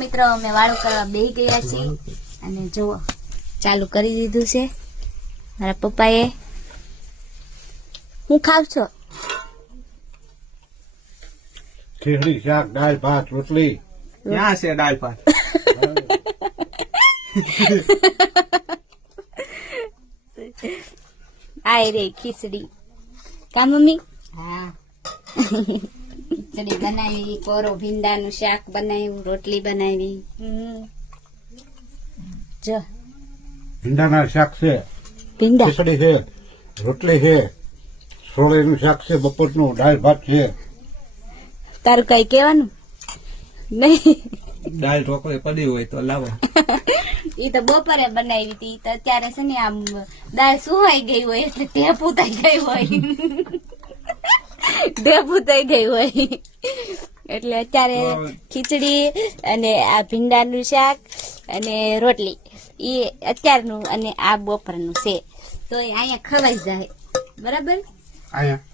મિત્રો અમે વાળું કરવા બેહી ગયા છીએ અને જુઓ ચાલુ કરી દીધું છે મારા પપ્પાએ. હું ખાવ છો? ખીચડી, શાક, દાળ, ભાત, રોટલી. ક્યાં છે દાળ ભાત? આ રે ખીચડી. કા મમ્મી? હા ખીચડી બનાવી, કોરો ભીંડાનું શાક બનાવ્યું, રોટલી બનાવી. જો ભીંડાના શાક છે, ભીંડા ખીચડી છે, રોટલી છે, સોળીનું શાક છે, બપોરનું દાળ ભાત છે. તારું કઈ કેવાનું નહીં? દાળ ઢોકળી પડી હોય તો લાવો. ઈ તો બપોરે બનાવી હતી, તો અત્યારે છે ને આમ દાળ સુહાઈ ગઈ હોય એટલે ઢેપું થઈ ગઈ હોય. ઢેપું થઈ ગઈ હોય એટલે અત્યારે ખીચડી અને આ ભીંડાનું શાક અને રોટલી એ અત્યારનું અને આ બપોરનું છે, તો એ અહીંયા ખવાઈ જાય. બરાબર. અહીંયા